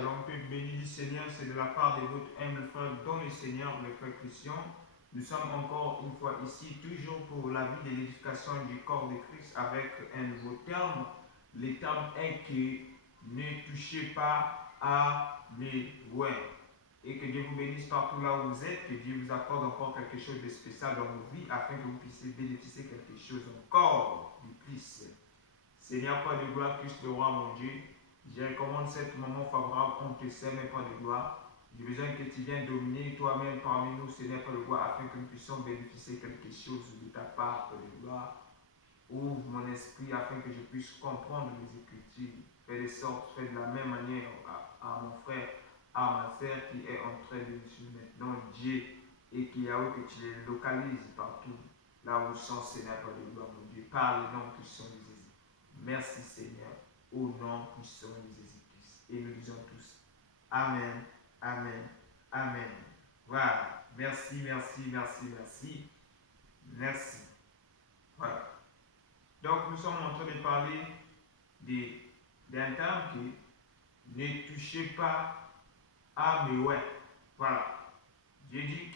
Shalom, peuple béni du Seigneur, c'est de la part de votre humble frère dans le Seigneur, le frère Christian. Nous sommes encore une fois ici, toujours pour la vie de l'édification du corps de Christ avec un nouveau terme. Le terme est que ne touchez pas à mes lois. Et que Dieu vous bénisse partout là où vous êtes, que Dieu vous accorde encore quelque chose de spécial dans vos vies afin que vous puissiez bénéficier quelque chose encore du plus. Seigneur, Père de gloire, Christ le roi, mon Dieu, je recommande ce moment favorable, on te sert, mais pas de gloire. J'ai besoin que tu viennes dominer toi-même parmi nous, Seigneur, Père de gloire, afin que nous puissions bénéficier quelque chose de ta part, Père de gloire. Ouvre mon esprit afin que je puisse comprendre les Écritures. Fais de sorte, fais de la même manière à mon frère, à ma sœur qui est en train de me suivre maintenant, Dieu, et qui a que tu les localises partout, là où ils sont, Seigneur, Père de gloire, mon Dieu, par les noms puissants de Jésus. Merci, Seigneur, au nom puissant de Jésus-Christ. Et nous disons tous Amen, Amen, Amen. Voilà. Merci, merci, merci, merci. Merci. Voilà. Donc, nous sommes en train de parler d'un terme qui ne touchez pas à mes ouins. Voilà. J'ai dit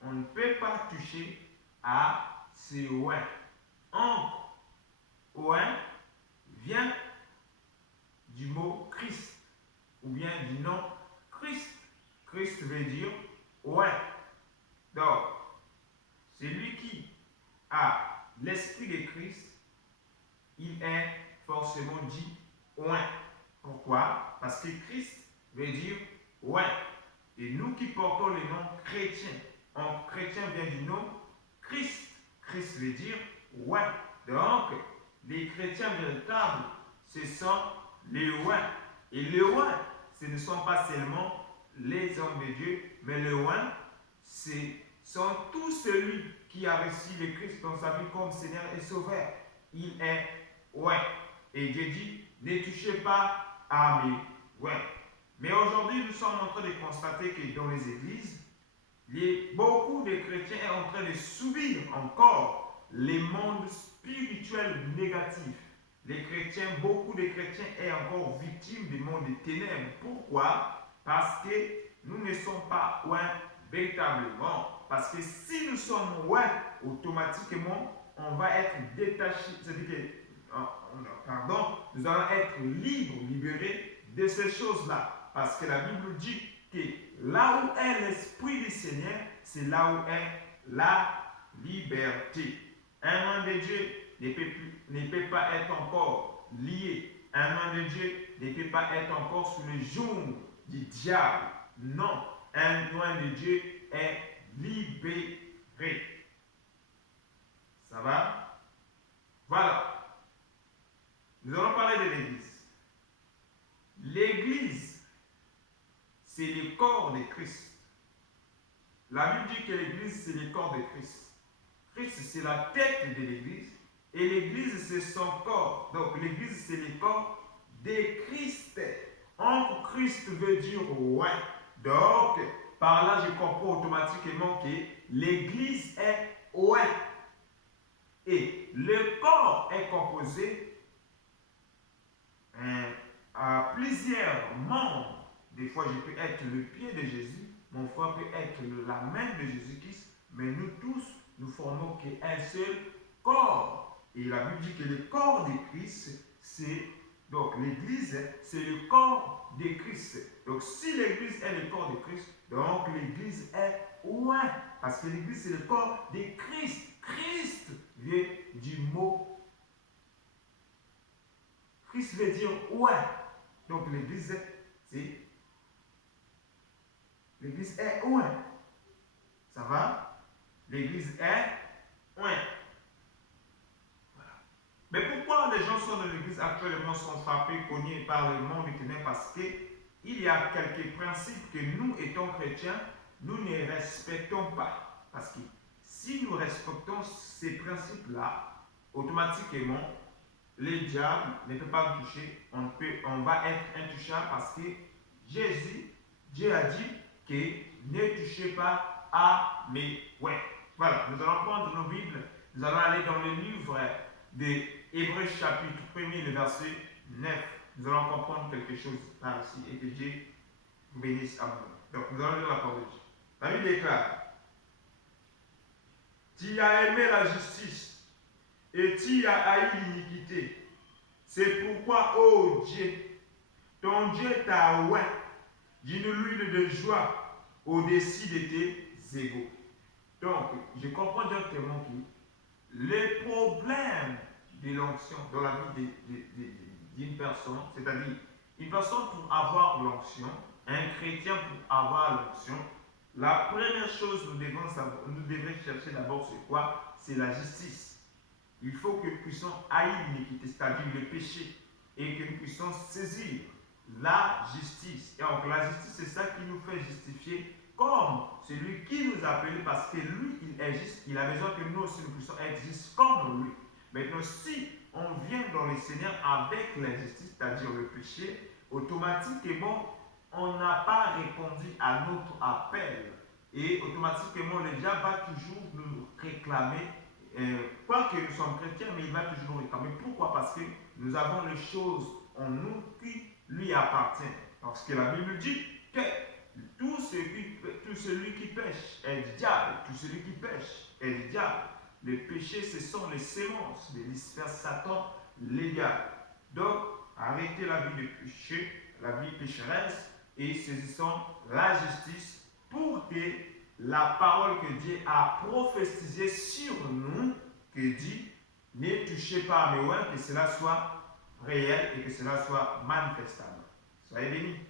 qu'on ne peut pas toucher à ses ouins. Ouin vient du mot Christ ou bien du nom Christ. Christ veut dire ouin. Donc, celui qui a l'esprit de Christ, il est forcément dit ouin. Pourquoi? Parce que Christ veut dire ouin. Et nous qui portons le nom chrétien, chrétien vient du nom Christ. Christ veut dire ouin. Donc, les chrétiens véritables, ce sont les ouins. Et les ouins, ce ne sont pas seulement les hommes de Dieu, mais les ouins, ce sont tous celui qui a reçu le Christ dans sa vie comme Seigneur et Sauveur. Il est ouin. Et Dieu dit, ne touchez pas à mes ouins. Mais aujourd'hui, nous sommes en train de constater que dans les églises, beaucoup de chrétiens sont en train de subir encore les mondes spirituels négatifs. Les chrétiens, beaucoup de chrétiens sont encore victimes du monde des ténèbres. Pourquoi? Parce que nous ne sommes pas ouins véritablement. Parce que si nous sommes ouins, automatiquement, on va être détaché, c'est-à-dire que, nous allons être libres, libérés de ces choses-là. Parce que la Bible dit que là où est l'Esprit du Seigneur, c'est là où est la liberté. Un homme de Dieu ne peut pas être encore lié. Un homme de Dieu ne peut pas être encore sous le joug du diable. Non, un homme de Dieu est libéré. Ça va? Voilà. Nous allons parler de l'Église. L'Église, c'est le corps de Christ. La Bible dit que l'Église, c'est le corps de Christ. Christ, c'est la tête de l'Église. Et l'Église, c'est son corps. Donc, l'Église, c'est le corps de Christ. En Christ veut dire ouais. Donc, par là, je comprends automatiquement que l'Église est ouais. Et le corps est composé à plusieurs membres. Des fois, je peux être le pied de Jésus. Mon frère peut être la main de Jésus-Christ. Mais nous tous, nous formons qu'un seul corps. Et la Bible dit que le corps de Christ, c'est, donc l'Église, c'est le corps de Christ. Donc si l'Église est le corps de Christ, donc l'Église est ouin. Parce que l'Église, c'est le corps de Christ. Christ vient du mot. Christ veut dire ouin. Donc l'Église, c'est, l'Église est ouin. Ça va? L'Église est ouin. Voilà. Mais pourquoi les gens sont dans l'Église actuellement sont frappés, cognés par le monde des ténèbres? Parce qu'il y a quelques principes que nous, étant chrétiens, nous ne respectons pas. Parce que si nous respectons ces principes-là, automatiquement, le diable ne peut pas nous toucher. On va être intouchable parce que Dieu a dit que ne touchez pas à mes ouins. Voilà, nous allons prendre nos Bibles, nous allons aller dans le livre de Hébreux chapitre 1er, le verset 9. nous allons comprendre quelque chose par ici et que Dieu vous bénisse à vous. Donc, nous allons lire la parole de Dieu. La Bible déclare: Tu as aimé la justice et tu as haï l'iniquité. C'est pourquoi, ô Dieu, ton Dieu t'a oint d'une huile de joie au-dessus de tes égaux. Donc, je comprends directement que les problèmes de l'onction dans la vie d'une personne, c'est-à-dire une personne pour avoir l'onction, un chrétien pour avoir l'onction, la première chose que nous devons chercher d'abord, c'est quoi? C'est la justice. Il faut que nous puissions haïr l'iniquité, c'est-à-dire le péché, et que nous puissions saisir la justice. Et donc la justice, c'est ça qui nous fait justifier comme celui qui nous a appelés, parce que lui, il est juste. Il a besoin que nous aussi nous puissions être justes comme lui. Maintenant, si on vient dans le Seigneur avec l'injustice, c'est-à-dire le péché, automatiquement, on n'a pas répondu à notre appel. Et automatiquement, le diable va toujours nous réclamer, pas que nous sommes chrétiens, mais il va toujours nous réclamer. Pourquoi? Parce que nous avons les choses en nous qui lui appartiennent. Parce que la Bible dit que tout celui qui pêche est du diable. Tout celui qui pêche est du diable. Le péché, ce sont les sémences de l'esprit Satan légal. Donc, arrêtez la vie de péché, la vie pécheresse, et saisissons la justice pour que la parole que Dieu a prophétisée sur nous, que dit, ne touchez pas à mes oins, que cela soit réel et que cela soit manifestable. Soyez bénis.